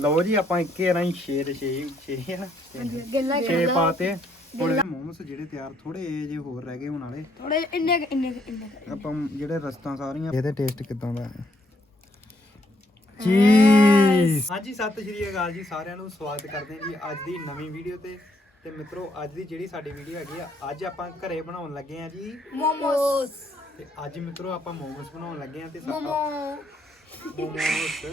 ਲਓ ਜੀ ਆਪਾਂ ਇੱਕੇ ਰਾਂ 6 ਤੇ 6 6 ਹੈ ਨਾ? ਗਿੱਲਾ 6 ਪਾਤੇ। ਹੁਣ ਮੋਮਸ ਜਿਹੜੇ ਤਿਆਰ ਥੋੜੇ ਜੇ ਹੋਰ ਰਹਿ ਗਏ ਹੁਣ ਵਾਲੇ। ਥੋੜੇ ਇੰਨੇ ਕੁ- ਇੰਨੇ ਕੁ- ਇੰਨੇ ਕੁ। ਆਪਾਂ ਜਿਹੜੇ ਰਸਤਾਂ ਸਾਰੀਆਂ ਇਹਦੇ ਟੇਸਟ ਕਿਦਾਂ ਦਾ ਹਾਂਜੀ ਸਤਿ ਸ਼੍ਰੀ ਅਕਾਲ ਜੀ ਸਾਰਿਆਂ ਨੂੰ ਸਵਾਗਤ ਕਰਦੇ ਹਾਂ ਜੀ ਅੱਜ ਦੀ ਨਵੀਂ ਵੀਡੀਓ ਤੇ। ਤੇ ਮਿੱਤਰੋ ਅੱਜ ਦੀ ਜਿਹੜੀ ਸਾਡੀ ਵੀਡੀਓ ਹੈਗੀ ਆ ਅੱਜ ਆਪਾਂ ਘਰੇ ਬਣਾਉਣ ਲੱਗੇ ਆ ਜੀ। ਮੋਮੋਸ। ਤੇ ਅੱਜ ਮਿੱਤਰੋ ਆਪਾਂ ਮੋਮੋਸ ਬਣਾਉਣ ਲੱਗੇ ਆ ਤੇ ਮੋਮੋ। ਮੋਮੋਸ।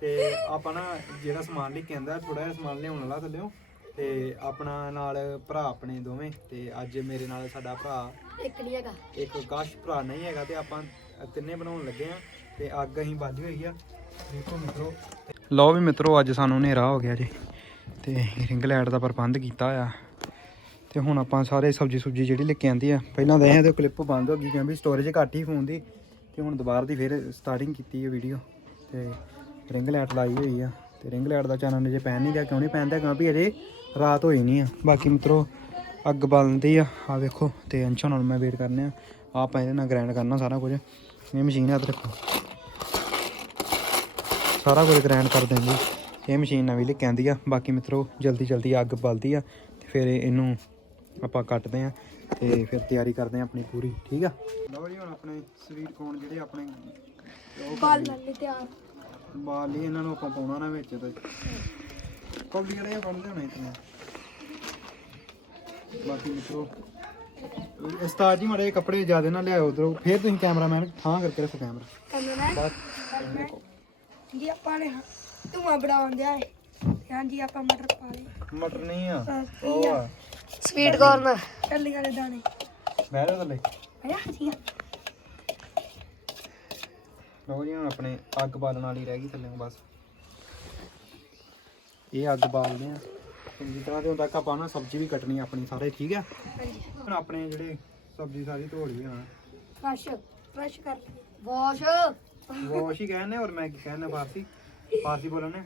ਤੇ ਆਪਾਂ ਨਾ ਜਿਹੜਾ ਸਮਾਨ ਲੈ ਕੇ ਆਂਦਾ ਥੋੜਾ ਜਿਹਾ ਸਮਾਨ ਲਿਆਉਣ ਵਾਲਾ ਥੱਲਿਓ ਤੇ ਆਪਣਾ ਨਾਲ ਭਰਾ ਆਪਣੇ ਦੋਵੇਂ ਤੇ ਅੱਜ ਮੇਰੇ ਨਾਲ ਸਾਡਾ ਭਰਾ ਇੱਕ ਨਹੀਂ ਹੈਗਾ। ਇੱਕ ਆਕਾਸ਼ ਭਰਾ ਨਹੀਂ ਹੈਗਾ ਤੇ ਆਪਾਂ ਤਿੰਨੇ ਬਣਾਉਣ ਲੱਗੇ ਆ ਤੇ ਅੱਗ ਅਸੀਂ ਬਾਜੀ ਹੋਈ ਆ। ਦੇਖੋ ਮਿੱਤਰੋ ਲਓ ਵੀ ਮਿੱਤਰੋ ਅੱਜ ਸਾਨੂੰ ਹਨੇਰਾ ਹੋ ਗਿਆ ਜੀ। ਤੇ ਰਿੰਗ ਲਾਈਟ ਦਾ ਪ੍ਰਬੰਧ ਕੀਤਾ ਆ। ਤੇ ਹੁਣ ਆਪਾਂ ਸਾਰੇ ਸਬਜੀ ਸੁਬਜੀ ਜਿਹੜੀ ਲੈ ਕੇ ਆਂਦੀ ਆ ਪਹਿਲਾਂ ਦੇ ਤੇ ਕਲਿੱਪ ਬੰਦ ਹੋ ਗਈ ਕਿਉਂਕਿ ਸਟੋਰੇਜ ਘੱਟ ਹੀ ਫੋਨ ਦੀ। ਤੇ ਹੁਣ ਦੁਬਾਰਾ ਦੀ ਫਿਰ ਸਟਾਰਟਿੰਗ ਕੀਤੀ ਹੈ ਵੀਡੀਓ ਤੇ ਰਿੰਗ ਲਾਈਟ ਲਾਈ ਹੋਈ ਆ। ਤੇ ਰਿੰਗ ਲਾਈਟ ਦਾ ਚਾਨਣ ਜੇ ਪੈਣ ਨਹੀਂ ਗਿਆ ਕਿਉਂ ਨਹੀਂ ਪੈਂਦਾ ਕਿਉਂਕਿ ਅਜੇ ਰਾਤ ਹੋਈ ਨਹੀਂ ਆ। ਬਾਕੀ ਮਿੱਤਰੋ ਅੱਗ ਬਲਦੀ ਆ। ਆ ਵੇਖੋ ਤੇ ਅੰਸ਼ਾਂ ਨਾਲ ਮੈਂ ਵੇਟ ਕਰਨੇ ਆ। ਆਪਾਂ ਇਹਦੇ ਨਾਲ ਗ੍ਰਾਈਂਡ ਕਰਨਾ ਸਾਰਾ ਕੁਝ। ਇਹ ਮਸ਼ੀਨ ਹੱਥ ਰੱਖੋ। ਸਾਰਾ ਕੁਝ ਗ੍ਰਾਈਂਡ ਕਰ ਦਿੰਦੀ। ਇਹ ਮਸ਼ੀਨ ਨਵੀਂ ਲੈ ਕੇ ਆਂਦੀ ਆ। ਬਾਕੀ ਮਿੱਤਰੋ ਜਲਦੀ ਜਲਦੀ ਅੱਗ ਬਲਦੀ ਆ। ਤੇ ਫਿਰ ਇਹਨੂੰ ਆਪਾਂ ਕੱਟਦੇ ਆ। ਤੇ ਫਿਰ ਤਿਆਰੀ ਕਰਦੇ ਆ ਆਪਣੀ ਪੂਰੀ। ਠੀਕ ਆ? ਲਓ ਜੀ ਹੁਣ ਆਪਣੇ ਸਵੀਟ ਕੋਨ ਜਿਹੜੇ ਆਪਣੇ ਬਾਲ ਲੈ ਤਿਆਰ। ਬਾਲ ਲਈ ਇਹਨਾਂ ਨੂੰ ਆਪਾਂ ਪਾਉਣਾ ਨਾ ਵਿੱਚ ਤੇ। ਕੌਲੀ ਜਿਹੜੇ ਫੜਦੇ ਹੋਣੇ ਇਤਨੇ ਬਾਕੀ ਮਿੱਤਰੋ ਉਸਤਾਦ ਜੀ ਮਾੜੇ ਕੱਪੜੇ ਜ਼ਿਆਦਾ ਨਾ ਲਿਆਓ ਉਧਰੋਂ। ਫਿਰ ਤੁਸੀਂ ਕੈਮਰਾਮੈਨ ਥਾਂ ਕਰਕੇ ਰੱਖੋ ਕੈਮਰਾ। ਜੀ ਆਪਾਂ ਨੇ ਧੂਆਂ ਬਣਾਉਣ ਦਿਆ ਹੈ ਹਾਂਜੀ ਆਪਾਂ ਮਟਰ ਪਾ ਲਏ। ਮਟਰ ਨਹੀਂ ਆ। ਹਾਂ, ਉਹ ਆ। ਸਵੀਟ ਕਾਰਨ ਚੱਲੀਆਂ ਦੇ ਦਾਣੇ। ਬਹਿਰੋ ਥੱਲੇ ਆਇਆ ਜੀ ਲਓ ਜੀ ਹੁਣ ਆਪਣੇ ਅੱਗ ਬਾਲਣ ਵਾਲੀ ਰਹਿ ਗਈ ਥੱਲੇ ਬਸ। ਇਹ ਅੱਗ ਬਾਲਦੇ ਆ। ਚੰਗੀ ਤਰ੍ਹਾਂ ਤੇ ਹੁਣ ਤੱਕ ਆਪਾਂ ਨਾ ਸਬਜ਼ੀ ਵੀ ਕੱਟਣੀ ਆ ਆਪਣੀ ਸਾਰੇ ਠੀਕ ਆ? ਹਾਂਜੀ। ਹੁਣ ਆਪਣੇ ਜਿਹੜੇ ਸਬਜ਼ੀ ਸਾਰੀ ਧੋ ਲਈ ਆ। ਫਰੈਸ਼ ਫਰੈਸ਼ ਕਰ। ਲਈ ਵਾਸ਼। ਵਾਸ਼ ਹੀ ਕਹਿੰਦੇ ਔਰ ਮੈਂ ਕੀ ਕਹਿੰਦਾ ਫਾਰਸੀ? ਫਾਰਸੀ ਬੋਲਣੇ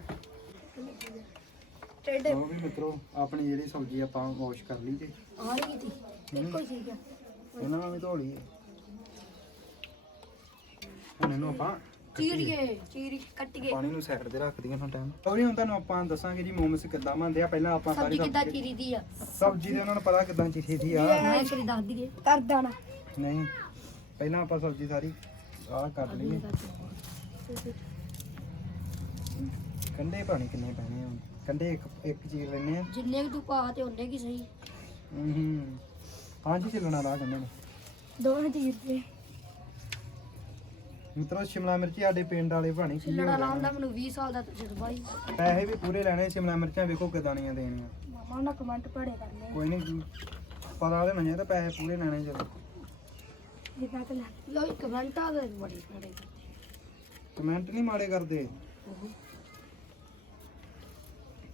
ਟੇਡੇ ਉਹ ਵੀ ਮਿੱਤਰੋ ਆਪਣੀ ਜਿਹੜੀ ਸਬਜ਼ੀ ਆਪਾਂ ਵਾਸ਼ ਕਰ ਲਈ ਤੇ ਆ ਰਹੀ ਥੀ ਦੇਖੋ ਠੀਕ ਹੈ ਇਹਨਾਂ ਨੂੰ ਵੀ ਧੋ ਲਈ ਹੁਣ ਇਹਨੂੰ ਆਪਾਂ ਚੀਰ ਕੇ ਚੀਰ ਕੇ, ਕੱਟ ਕੇ ਪਾਣੀ ਨੂੰ ਸਾਈਡ ਤੇ ਰੱਖ ਦਈਏ ਹੁਣ ਟਾਈਮ ਸੌਰੀ ਹੁਣ ਤੁਹਾਨੂੰ ਆਪਾਂ ਦੱਸਾਂਗੇ ਜੀ ਮੋਮਸ ਕਿੱਦਾਂ ਬਣਦੇ ਆ। ਪਹਿਲਾਂ ਆਪਾਂ ਸਾਰੀ ਸਬਜ਼ੀ ਕਿੱਦਾਂ ਚੀਰੀ ਦੀ ਆ? ਸਬਜ਼ੀ ਦੇ ਉਹਨਾਂ ਨੂੰ ਪਤਾ ਕਿੱਦਾਂ ਚੀਰੀ ਦੀ ਆ। ਮੈਂ ਕਰੀ ਦੱਸ ਦਈਏ। ਕਰ ਦਾਣਾ। ਨਹੀਂ ਪਹਿਲਾਂ ਆਪਾਂ ਸਬਜ਼ੀ ਸਾਰੀ ਆਹ ਕੱਟ ਲਈਏ। ਕੰਡੇ ਪਾਣੀ ਕਿੰਨੇ ਪੈਣੇ ਆ ਹੁਣ? ਕੰਡੇ ਇੱਕ ਇੱਕ ਚੀਰ ਲੈਣੇ ਆ। ਜਿੰਨੇ ਵੀ ਤੂੰ ਪਾ ਤੇ ਉਹਨੇ ਕੀ ਸਹੀ। ਹੂੰ ਹਾਂਜੀ ਚੱਲਣਾ ਰਾਹ ਕੰਡੇ ਨੂੰ। ਦੋਵੇਂ ਚੀਰ ਤੇ ਮਿੱਤਰੋ ਸ਼ਿਮਲਾ ਮਿਰਚੀ ਸਾਡੇ ਪਿੰਡ ਵਾਲੇ ਭਾਣੀ ਕੀ ਲੜਾ ਲਾਉਂਦਾ ਮੈਨੂੰ 20 ਸਾਲ ਦਾ ਤਜਰਬਾ ਹੀ। ਪੈਸੇ ਵੀ ਪੂਰੇ ਲੈਣੇ ਸ਼ਿਮਲਾ ਮਿਰਚਾਂ ਵੇਖੋ ਕਿਦਾਂ ਦੀਆਂ ਦੇਣੀਆਂ। ਮਾਮਾ ਉਹਨਾਂ ਕਮੈਂਟ ਪੜੇ ਕਰਨੇ। ਕੋਈ ਨਹੀਂ ਪਤਾ ਨਹੀਂ ਤਾਂ ਪੈਸੇ ਪੂਰੇ ਲੈਣੇ ਚਲੋ ਜਿੱਦਾਂ ਕਿ ਲੋ ਕਮੈਂਟ ਆ ਗਏ ਬੜੇ ਬੜੇ ਕਮੈਂਟ ਨਹੀਂ ਮਾੜੇ ਕਰਦੇ।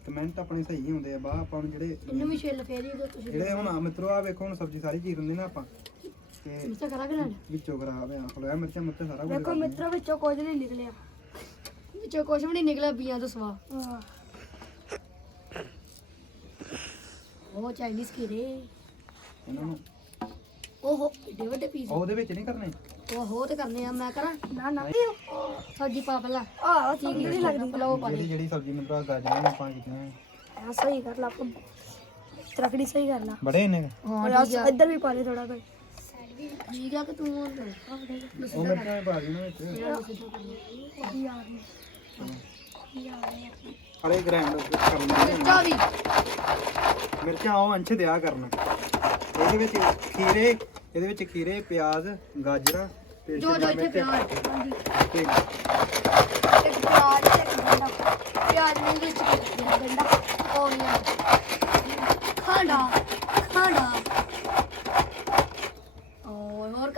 ਕਮੈਂਟ ਆਪਣੇ ਸਹੀ ਹੁੰਦੇ ਆ ਬਾਹ ਆਪਾਂ ਨੂੰ ਜਿਹੜੇ ਇਹਨੂੰ ਵੀ ਛਿੱਲ ਫੇਰੀ ਦੋ ਤੁਸੀਂ ਜਿਹੜੇ ਹੁਣ ਆਹ ਮਿੱਤਰੋ ਆ ਵੇਖੋ ਹੁਣ ਸਬਜ਼ੀ ਸਾਰੀ ਚੀਰ ਹੁੰਦੀ ਨਾ ਆਪਾਂ। ਤੇ ਮਿਰਚਾਂ ਕਰਾਂਗੇ ਨਾਲ ਵਿੱਚੋਂ ਖਰਾਬ ਆ ਖਲੋਇਆ ਮਿਰਚਾਂ ਮੁੱਤੇ ਸਾਰਾ ਕੁਝ ਵੇਖੋ ਮਿੱਤਰੋ ਵਿੱਚੋਂ ਕੁਝ ਨਹੀਂ ਨਿਕਲਿਆ। ਵਿੱਚੋਂ ਕੁਝ ਵੀ ਨਹੀਂ ਨਿਕਲਿਆ ਬੀਆਂ ਤੋਂ ਸਵਾ ਉਹ ਚਾਈਨੀਜ਼ ਕੀੜੇ ਇਹਨਾਂ ਨੂੰ। ਓਹੋ ਏਡੇ ਵੱਡੇ ਪੀਸ ਉਹਦੇ ਵਿੱਚ ਨਹੀਂ ਕਰਨੇ? ਓਹੋ ਤੇ ਕਰਨੇ ਆ ਮੈਂ ਕਰਾਂ? ਨਾ ਨਾ। ਸਬਜੀ ਪਾ ਪਹਿਲਾਂ। ਆਹ ਠੀਕ ਨਹੀਂ ਲੱਗਦੀ? ਪਲਾਓ ਪਾ ਜਿਹੜੀ ਜਿਹੜੀ ਸਬਜ਼ੀ ਮਿੱਤਰੋ ਗਾਜਰਾਂ ਨੂੰ ਆਪਾਂ ਕੀਤੀਆਂ ਆ ਸਹੀ ਕਰ ਲਾ। ਪੁੱਤ ਤਰਕੜੀ ਸਹੀ ਕਰ ਲਾ। ਬੜੇ ਕੁ? ਹਾਂ ਇੱਧਰ ਵੀ ਪਾ ਲੈ ਥੋੜਾ ਕੋਈ ਠੀਕ ਆ ਕਿ ਤੂੰ ਉਹ ਉਹ ਮਿਰਚਾਂ ਵੀ ਪਾ ਦੇਣਾ ਵਿੱਚ। ਅਰੇ ਗ੍ਰੈਂਡ ਕਰਨਾ ਮਿਰਚਾਂ ਵੀ। ਮਿਰਚਾਂ ਉਹ ਅੰਸ਼ ਦਿਆ ਕਰਨ। ਇਹਦੇ ਵਿੱਚ ਖੀਰੇ ਇਹਦੇ ਵਿੱਚ ਖੀਰੇ ਪਿਆਜ਼ ਗਾਜਰਾਂ ਤੇ ਜੋ ਜੋ ਸ਼ਿਮਲਾ ਇੱਥੇ ਮਿਰਚ ਪਿਆਜ਼। ਹਾਂਜੀ। ਤੇ ਇੱਕ ਪਿਆਜ਼ ਤੇ ਇੱਕ ਗੰਡਾ। ਪਿਆਜ਼ ਨੂੰ ਵਿੱਚ ਗੰਡਾ। ਓਨੀਅਨ ਖਾਂਡਾ। ਖਾਂਡਾ। ਓਏ ਹੋਰ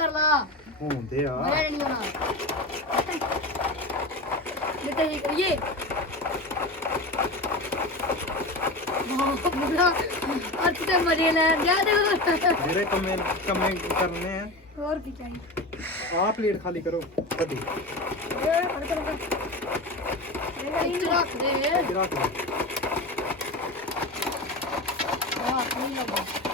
ਕਰ ਲਾ ਹੁੰਦੇ ਆ ਮੈਂ ਨਹੀਂ ਹੋਣਾ ਬੇਟਾ ਇਹ ਕਰੀਏ ਮੁੰਡਾ ਅੱਜ ਤੇ ਮਰੇ ਲੈ ਜਾ ਦੇ ਜਿਹੜੇ ਕੰਮੇ ਕੰਮੇ ਕਰਨੇ ਆ ਹੋਰ ਕੀ ਚਾਹੀਦਾ ਆਹ ਪਲੇਟ ਖਾਲੀ ਕਰੋ ਵੱਡੀ ਓਏ ਫੜ ਕਰ ਇੱਥੇ ਰੱਖ ਦੇ ਇੱਥੇ ਰੱਖ ਲਓ ਆਹ ਨਹੀਂ ਲੱਗਾ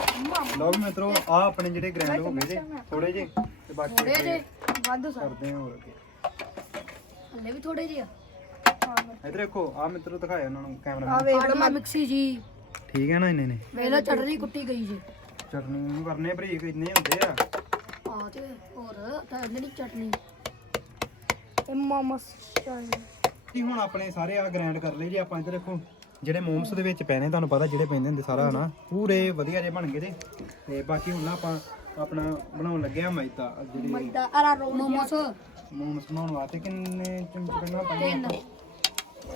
ਲਓ ਵੀ ਮਿੱਤਰੋ ਆ ਆਪਣੇ ਜਿਹੜੇ ਗ੍ਰੈਂਡ ਹੋ ਗਏ ਜੇ ਥੋੜੇ ਜੇ ਤੇ ਬਾਕੀ ਥੋੜੇ ਜੇ ਵਾਧੂ ਸਾਰੇ। ਕਰਦੇ ਆ ਹੋਰ ਅੱਗੇ। ਹੱਲੇ ਵੀ ਥੋੜੇ ਜਿਹੇ ਆ। ਹਾਂ ਇਧਰ ਦੇਖੋ ਆ ਮਿੱਤਰੋ ਦਿਖਾਇਆ ਉਹਨਾਂ ਨੂੰ ਆ ਕੈਮਰਾ ਵੇਖ ਲਓ ਮੈਂ ਮਿਕਸੀ ਜੀ। ਠੀਕ ਹੈ ਨਾ ਇੰਨੇ ਨੇ ਵੇਖ ਲਓ ਚਟਨੀ ਕੁੱਟੀ ਗਈ ਜੀ। ਚਟਨੀ ਨੂੰ ਕਰਨੇ ਬਰੀਕ ਇੰਨੇ ਹੁੰਦੇ ਆ। ਆ ਤੇ ਹੋਰ ਤਾਂ ਜਿਹੜੀ ਚਟਨੀ। ਇਹ ਮਾਮਸ ਜੀ ਹੁਣ ਆਪਣੇ ਸਾਰੇ ਆ ਗ੍ਰਾਈਂਡ ਕਰ ਲਏ ਜੀ ਆਪਾਂ ਇੱਧਰ ਦੇਖੋ। ਜਿਹੜੇ ਮੋਮਸ ਦੇ ਵਿੱਚ ਪੈਣੇ ਤੁਹਾਨੂੰ ਪਤਾ ਜਿਹੜੇ ਪੈਂਦੇ ਹੁੰਦੇ ਸਾਰਾ ਹਨਾ? ਪੂਰੇ ਵਧੀਆ ਜੇ ਬਣ ਗਏ ਤੇ ਤੇ ਬਾਕੀ ਹੁਣ ਨਾ ਆਪਾਂ ਆਪਣਾ ਬਣਾਉਣ ਲੱਗੇ ਆ ਮੈਦਾ ਆਹ ਜਿਹੜੇ ਮੈਦਾ ਅਰਾ ਰੋ ਮੋਮੋਸ। ਮੋਮਸ ਬਣਾਉਣ ਵਾਸਤੇ ਕਿੰਨੇ ਚਮਚ ਪਹਿਲਾਂ ਪਾਣੀ ਤਿੰਨ।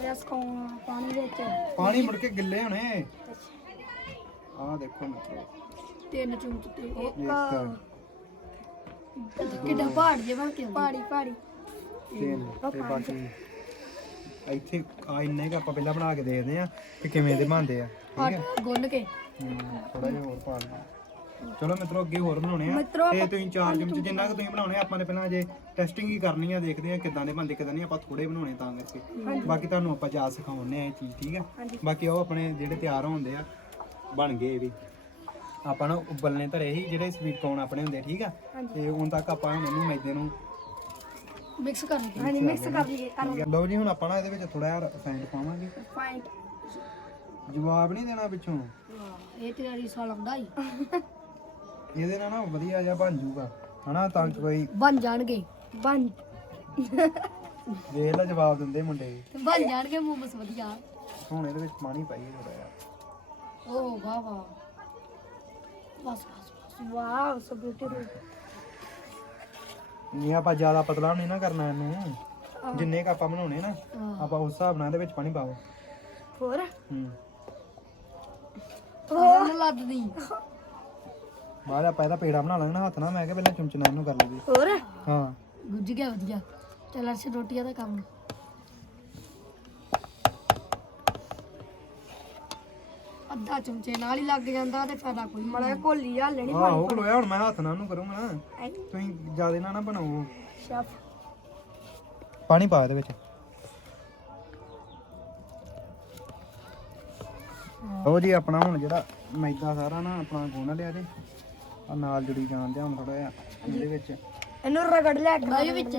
ਰਸ ਕੋਣ ਪਾਣੀ ਵਿੱਚ। ਪਾਣੀ ਮੁੜ ਕੇ ਗਿੱਲੇ ਹੋਣੇ? ਆਹ ਦੇਖੋ ਮਿੱਤਰੋ। ਤਿੰਨ ਚਮਚ ਤੇ ਇੱਕ। ਕਿੱਡਾ ਪਹਾੜ ਜੇ ਬਣ ਕੇ ਪਹਾੜੀ ਪਹਾੜੀ ਤਿੰਨ ਤੇ ਬਾਕੀ ਇੱਥੇ ਆ ਇੰਨੇ ਕੁ ਆਪਾਂ ਪਹਿਲਾਂ ਬਣਾ ਕੇ ਦੇਖਦੇ ਆ ਕਿ ਕਿਵੇਂ ਦੇ ਬਣਦੇ ਆ ਠੀਕ ਹੈ? ਆਟਾ ਗੁੰਨ ਕੇ। ਥੋੜਾ ਜਿਹਾ ਹੋਰ ਪਾ ਲਓ ਚਲੋ ਮਿੱਤਰੋ ਅੱਗੇ ਹੋਰ ਬਣਾਉਣੇ ਆ। ਮਿੱਤਰੋ, ਤੇ ਤੁਸੀਂ ਚਾਰ ਚਮਚ ਜਿੰਨਾ ਕਿ ਤੁਸੀਂ ਬਣਾਉਣੇ ਆ, ਆਪਾਂ ਨੇ ਪਹਿਲਾਂ ਜੇ ਟੈਸਟਿੰਗ ਹੀ ਕਰਨੀ ਆ ਦੇਖਦੇ ਆ ਕਿੱਦਾਂ ਦੇ ਬਣਦੇ ਕਿੱਦਾਂ ਨਹੀਂ ਆਪਾਂ ਥੋੜੇ ਬਣਾਉਣੇ ਤਾਂ ਕਰਕੇ। ਬਾਕੀ ਤੁਹਾਨੂੰ ਆਪਾਂ ਜਾ ਸਿਖਾਉਣੇ ਆ ਇਹ ਚੀਜ਼ ਠੀਕ ਆ ਬਾਕੀ ਉਹ ਆਪਣੇ ਜਿਹੜੇ ਤਿਆਰ ਹੁੰਦੇ ਆ ਬਣ ਗਏ ਇਹ ਵੀ। ਆਪਾਂ ਨੂੰ ਉਬਲਨੇ ਧਰੇ ਸੀ ਜਿਹੜੇ ਸਵੀਟ ਕੌਰਨ ਆਪਣੇ ਹੁੰਦੇ ਠੀਕ ਆ ਤੇ ਹੁਣ ਤੱਕ ਆਪਾਂ ਹੁਣ ਇਹਨੂੰ ਮੈਦੇ ਨੂੰ ਮਿਕਸ ਕਰ ਲਈਏ। ਹਾਂਜੀ ਮਿਕਸ ਕਰ ਲਈਏ ਆ। ਲਓ ਜੀ ਹੁਣ ਆਪਾਂ ਨਾ ਇਹਦੇ ਵਿੱਚ ਥੋੜਾ ਜਿਹਾ ਰਸਾਇਣ ਪਾਵਾਂਗੇ। ਫਾਈਨ ਜਵਾਬ ਨਹੀਂ ਦੇਣਾ ਪਿੱਛੋਂ। ਇਹ ਤੇਰਾ ਰੀਸਾ ਲੰਦਾ ਹੀ ਇਹਦੇ ਨਾਲ ਨਾ ਵਧੀਆ ਜਿਹਾ ਬਣ ਜੂਗਾ ਹਨਾ ਤਾਂ ਕਿ ਕੋਈ ਬਣ ਜਾਣਗੇ। ਬਣ। ਵੇਖ ਲੈ ਜਵਾਬ ਦਿੰਦੇ ਮੁੰਡੇ। ਬਣ ਜਾਣਗੇ ਮੋਮੋਸ ਵਧੀਆ। ਹੁਣ ਇਹਦੇ ਵਿੱਚ ਪਾਣੀ ਪਾਈਏ ਥੋੜਾ ਜਿਹਾ। ਓ ਵਾਹ ਵਾਹ। ਬਸ ਬਸ ਬਸ। ਵਾਓ ਸੋ ਬਿਊਟੀਫੁਲ ਨਹੀਂ ਆਪਾਂ ਜ਼ਿਆਦਾ ਪਤਲਾ ਨਹੀਂ ਨਾ ਕਰਨਾ ਇਹਨੂੰ। ਜਿੰਨੇ ਕ ਆਪਾਂ ਬਣਾਉਣੇ ਨਾ ਆਪਾਂ ਉਸ ਹਿਸਾਬ ਨਾਲ ਇਹਦੇ ਵਿੱਚ ਪਾਣੀ ਪਾਓ। ਹੋਰ? ਹੂੰ। ਹੋਰ ਲੱਦਦੀ ਬਾਅਦ ਆਪਾਂ ਇਹਦਾ ਪੇੜਾ ਬਣਾ ਲੈਣਾ ਹੱਥ ਨਾਲ ਮੈਂ ਕਿਹਾ ਪਹਿਲਾਂ ਚਮਚ ਨਾਲ ਇਹਨੂੰ ਕਰ ਲਈਏ। ਹੋਰ? ਹਾਂ। ਗੁੱਜ ਗਿਆ ਵਧੀਆ। ਚੱਲ ਅਸੀਂ ਰੋਟੀਆਂ ਦਾ ਕੰਮ। ਅੱਧਾ ਚਮਚੇ ਨਾਲ ਹੀ ਲੱਗ ਜਾਂਦਾ ਤੇ ਫਾਇਦਾ ਕੋਈ ਮੜਾ ਘੋਲੀ ਆ ਲੈਣੀ ਆਹੋ ਖਲੋਇਆ ਹੁਣ ਮੈਂ ਹੱਥ ਨਾਲ ਇਹਨੂੰ ਕਰੂੰਗਾ। ਨਾ ਤੁਸੀਂ ਜ਼ਿਆਦਾ ਨਾ ਨਾ ਬਣਾਓ। ਸ਼ੈਫ ਪਾਣੀ ਪਾ ਇਹਦੇ ਵਿੱਚ। ਉਹ ਜੀ ਆਪਣਾ ਹੁਣ ਜਿਹੜਾ ਮੈਦਾ ਸਾਰਾ ਨਾ ਆਪਣਾ ਗੁੰਨ ਲਿਆ ਜੇ। ਆ ਨਾਲ ਜੁੜੀ ਜਾਂਦੇ ਹੁਣ ਥੋੜਾ ਜਿਹਾ ਇਹਦੇ ਵਿੱਚ। ਇਹਨੂੰ ਰਗੜ ਲਿਆ ਗਾਇ ਵਿੱਚ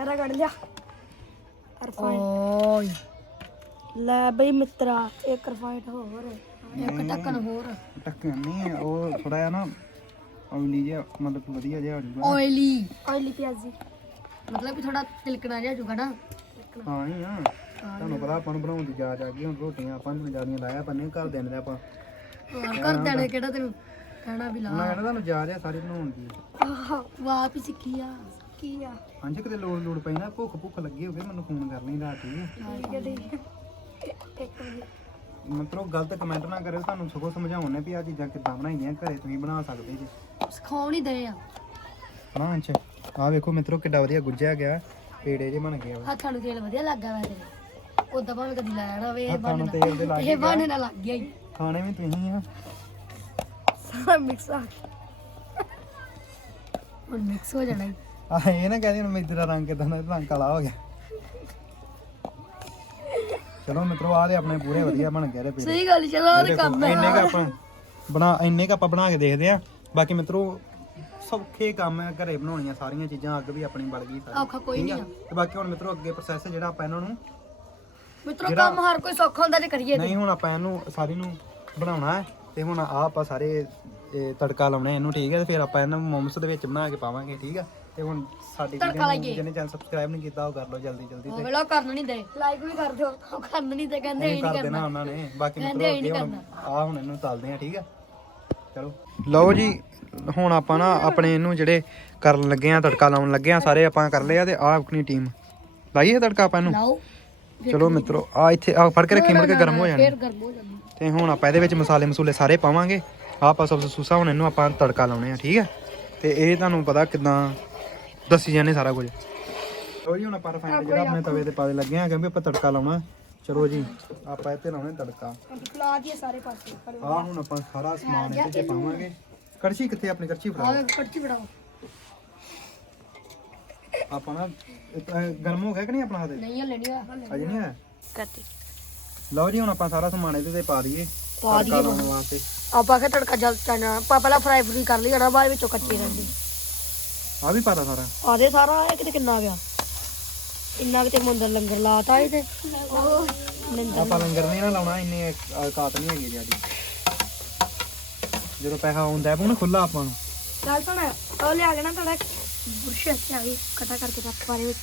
ਰਗੜ ਲਿਆ। ਓਏ। ਲੈ ਬਈ ਮਿੱਤਰਾ ਇੱਕ ਰਫਾਈਟ ਹੋਰ ਇੱਕ ਢੱਕਣ ਹੋਰ। ਟੱਕਣ ਨਹੀਂ ਉਹ ਥੋੜਾ ਜਿਹਾ ਨਾ ਔਲੀ ਜਿਹਾ ਮਤਲਬ ਵਧੀਆ ਜਿਹਾ ਹੋ ਜਾਊਗਾ। ਆਇਲੀ ਆਇਲੀ ਪਿਆਜ਼ੀ। ਮਤਲਬ ਕਿ ਥੋੜਾ ਤਿਲਕਣਾ ਜਿਹਾ ਜੂਗਾ ਨਾ। ਹਾਂ ਹੀ ਆ। ਤੁਹਾਨੂੰ ਪਤਾ ਆਪਾਂ ਨੂੰ ਬਣਾਉਣ ਦੀ ਜਾਚ ਆ ਗਈ ਹੁਣ ਰੋਟੀਆਂ ਆਪਾਂ ਨੂੰ ਜਿਆਦੀਆਂ ਲਾਇਆ ਪਰ ਨਹੀਂ ਘਰ ਦੇਣ ਦੇ ਆਪਾਂ ਹੋਰ ਕਰ ਦੇਣੇ ਕਿਹੜਾ ਤੈਨੂੰ ਕਹਿਣਾ ਵੀ ਲਾ। ਮੈਂ ਕਹਿੰਦਾ ਤੁਹਾਨੂੰ ਜਾਚ ਆ ਸਾਰੀ ਬਣਾਉਣ ਦੀ। ਆਹ ਵਾਹ ਵੀ ਸਿੱਖੀ ਆ ਸਿੱਖੀ ਆ। ਹਾਂਜੀ ਕਿਤੇ ਲੋੜ ਲੋੜ ਪਈ ਨਾ ਭੁੱਖ ਭੁੱਖ ਲੱਗੀ ਹੋਵੇ ਮੈਨੂੰ ਫੋਨ ਕਰ ਲਈ ਰਾਤ ਹੀ ਠੀਕ ਹੈ ਠੀਕ ਮਤਲਬ ਗਲਤ ਕਮੈਂਟ ਨਾ ਕਰਿਓ ਤੁਹਾਨੂੰ ਸਗੋਂ ਸਮਝਾਉਣੇ ਵੀ ਆ ਚੀਜ਼ਾਂ ਕਿੱਦਾਂ ਬਣਾਈਆਂ ਘਰੇ ਤੁਸੀਂ ਬਣਾ ਸਕਦੇ ਜੀ। ਸਿਖਾਉਣ ਹੀ ਦੇ ਆ। ਹਾਂ ਅੰਚ ਆ ਵੇਖੋ ਮਿੱਤਰੋ ਕਿੱਡਾ ਵਧੀਆ ਗੁੱਜਿਆ ਗਿਆ ਪੇੜੇ ਜੇ ਬਣ ਗਏ ਆ। ਹੱਥਾਂ ਨੂੰ ਤੇਲ ਵਧੀਆ ਲੱਗਾ ਵਾ ਤੇਰੇ ਉਦਾਂ ਭਾਵੇਂ ਕਦੀ ਲਾਇਆ ਨਾ ਇਹ ਹੱਥਾਂ ਨੂੰ ਬਹਾਨੇ ਤੇਲ ਦੇ ਨਾਲ ਲੱਗ ਇਹ ਬਹਾਨੇ ਨਾਲ ਲੱਗ ਗਿਆ ਹੀ ਖਾਣੇ ਵੀ ਤੁਸੀਂ ਆ। ਸਾਰਾ ਮਿਕਸ ਆ। ਹੁਣ ਮਿਕਸ ਹੋ ਜਾਣਾ। ਆ ਇਹ ਨਾ ਕਹਦੇ ਹੁਣ ਮੇਰਾ ਰੰਗ ਕਿਦਾਂ ਦਾ ਰੰਗ ਕਾਲਾ ਹੋ ਗਿਆ। ਚਲੋ ਮਿੱਤਰੋ ਆ ਦੇ ਆਪਣੇ ਪੂਰੇ ਵਧੀਆ ਬਣ ਗਏ ਤੇ ਪੇੜੇ। ਸਹੀ ਗੱਲ ਚਲੋ ਦੇਖੋ, ਕੰਮ ਇੰਨੇ ਕ ਆਪਾਂ ਬਣਾ ਇੰਨੇ ਕ ਆਪਾਂ ਬਣਾ ਕੇ ਦੇਖਦੇ ਆ ਬਾਕੀ ਮਿੱਤਰੋ ਸੌਖੇ ਕੰਮ ਹੈ ਘਰੇ ਬਣਾਉਣੀਆਂ ਸਾਰੀਆਂ ਚੀਜ਼ਾਂ ਅੱਗ ਵੀ ਆਪਣੀ ਬਲ ਗਈ ਸਾਰੀ। ਔਖਾ ਕੋਈ ਨਹੀਂ ਆ। ਤੇ ਬਾਕੀ ਹੁਣ ਮਿੱਤਰੋ ਅੱਗੇ ਪ੍ਰੋਸੈਸ ਜਿਹੜਾ ਆਪਾਂ ਇਹਨਾਂ ਨੂੰ ਮਿੱਤਰੋ ਕੰਮ ਹਰ ਕੋਈ ਸੌਖਾ ਹੁੰਦਾ ਜੇ ਕਰੀਏ ਤੇ। ਨਹੀਂ ਹੁਣ ਆਪਾਂ ਇਹਨੂੰ ਸਾਰੀ ਨੂੰ ਬਣਾਉਣਾ ਹੈ ਤੇ ਹੁਣ ਆ ਆਪਾਂ ਸਾਰੇ ਇਹ ਤੜਕਾ ਲਾਉਣਾ ਇਹਨੂੰ ਠੀਕ ਹੈ? ਤੇ ਫਿਰ ਆਪਾਂ ਇਹਨੂੰ ਮੋਮਸ ਦੇ ਵਿੱਚ ਬਣਾ ਕੇ ਪਾਵਾਂਗੇ ਠੀਕ ਹੈ ਤੇ ਹੁਣ ਸਾਡੀ ਵੀਡੀਓ ਨੂੰ ਜਿਹਨੇ ਚੈਨਲ ਸਬਸਕ੍ਰਾਈਬ ਨਹੀਂ ਕੀਤਾ ਉਹ ਕਰ ਲਓ ਜਲਦੀ ਜਲਦੀ ਉਹ ਵੇਲਾ ਕਰਨ ਨਹੀਂ ਦੇ। ਲਾਈਕ ਵੀ ਕਰ ਦਿਓ। ਉਹ ਕਰਨ ਨਹੀਂ ਦੇ ਕਹਿੰਦੇ ਨਹੀਂ ਕਰ ਦੇਣਾ ਉਹਨਾਂ ਨੇ। ਬਾਕੀ ਕਹਿੰਦੇ ਮਿੱਤਰੋ ਇਹ ਨਹੀਂ ਅੱਗੇ ਹੁਣ ਆ ਹੁਣ ਇਹਨੂੰ ਤਲਦੇ ਆ ਠੀਕ ਆ? ਚਲੋ। ਲਓ ਜੀ ਹੁਣ ਆਪਾਂ ਨਾ ਆਪਣੇ ਇਹਨੂੰ ਜਿਹੜੇ ਕਰਨ ਲੱਗੇ ਆ ਤੜਕਾ ਲਾਉਣ ਲੱਗੇ ਆ ਸਾਰੇ ਆਪਾਂ ਕਰ ਲਿਆ ਤੇ ਆ ਆਪਣੀ ਟੀਮ। ਲਾਈਏ ਤੜਕਾ ਆਪਾਂ ਇਹਨੂੰ? ਲਾਓ। ਚਲੋ ਮਿੱਤਰੋ ਆ ਇੱਥੇ ਆ ਫੜ ਕੇ ਰੱਖੀ ਮੁੜ ਕੇ ਗਰਮ ਹੋ ਜਾਣਾ। ਫੇਰ ਗਰਮ ਹੋ ਜਾਣਾ। ਤੇ ਹੁਣ ਆਪਾਂ ਇਹਦੇ ਵਿੱਚ ਮਸਾਲੇ ਮਸੂਲੇ ਸਾਰੇ ਪਾਵਾਂਗੇ। ਆਹ ਆਪਾਂ ਸਬਜ਼ੀ ਸੂਸਾ ਹੁਣ ਇਹਨੂੰ ਆਪਾਂ ਤੜਕਾ ਲਾਉਣੇ ਆ ਠੀਕ ਹੈ ਤੇ ਇਹ ਤੁਹਾਨੂੰ ਪਤਾ ਕਿਦਾਂ ਦੱਸੀ ਜਾਂਦੇ ਸਾਰਾ ਕੁਝ। ਲੋ ਜੀ ਹੁਣ ਆਪਾਂ ਰਿਫਾਈਨਡ ਜਿਹੜਾ ਆਪਣੇ ਤਵੇ ਤੇ ਪਾਦੇ ਲੱਗੇ ਆ ਕਿਉਂਕਿ ਆਪਾਂ ਤੜਕਾ ਲਾਉਣਾ। ਚਲੋ ਜੀ ਆਪਾਂ ਇੱਥੇ ਲਾਉਣੇ ਤੜਕਾ। ਫਲਾ ਦੀਏ ਸਾਰੇ ਪਾਸੇ ਆਹ ਹੁਣ ਆਪਾਂ ਸਾਰਾ ਸਮਾਨ ਇਹਦੇ ਚ ਪਾਵਾਂਗੇ। ਕੜਛੀ ਕਿੱਥੇ ਆਪਣੀ ਕੜਛੀ ਫੜਾ। ਆਹ ਕੜਛੀ ਫੜਾਓ। ਆਪਾਂ ਨਾ ਗਰਮ ਹੋ ਗਿਆ ਕਿ ਨਹੀਂ ਆਪਣਾ ਹੱਥ ਨਹੀਂ ਹਲੇ ਨਹੀਂ ਆ ਅਜੇ ਨਹੀਂ ਹੈ ਕੱਟੀ ਲਓ ਜੀ ਹੁਣ ਆਪਾਂ ਸਾਰਾ ਸਮਾਨ ਇਹਦੇ ਤੇ ਪਾ ਦਈਏ ਪਾ ਵਾਸਤੇ। ਆਪਾਂ ਕਿ ਤੜਕਾ ਜਲ ਚਾਣਾ ਆਪਾਂ ਪਹਿਲਾਂ ਫਰਾਈ ਫਰੀ ਕਰ ਲਈ ਜਾਣਾ ਬਾਅਦ ਵਿੱਚੋਂ ਕੱਚੇ ਰਹਿੰਦੇ। ਆ ਵੀ ਪਾਤਾ ਸਾਰਾ। ਆਦੇ ਸਾਰਾ ਇਹ ਕਿਤੇ ਕਿੰਨਾ ਆ ਗਿਆ? ਇੰਨਾ ਕਿਤੇ ਮੰਦਰ ਲੰਗਰ ਲਾਤਾ ਇਹ ਤੇ। ਉਹ ਨਿੰਦਰ ਆਪਾਂ ਲੰਗਰ ਨਹੀਂ ਨਾ ਲਾਉਣਾ ਇੰਨੇ ਔਕਾਤ ਨਹੀਂ ਹੈਗੀ ਜਿਆਦੀ ਜਦੋਂ ਪੈਸਾ ਆਉਂਦਾ ਹੈ ਪੂਣ ਖੁੱਲਾ ਆਪਾਂ ਨੂੰ। ਗੱਲ ਸੁਣ ਉਹ ਲਿਆ ਕੇ ਨਾ ਤੁਹਾਡਾ ਬੁਰਸ਼ ਆ ਗਈ ਕਟਾ ਕਰਕੇ ਰੱਖ ਪਾਰੇ ਵਿੱਚ।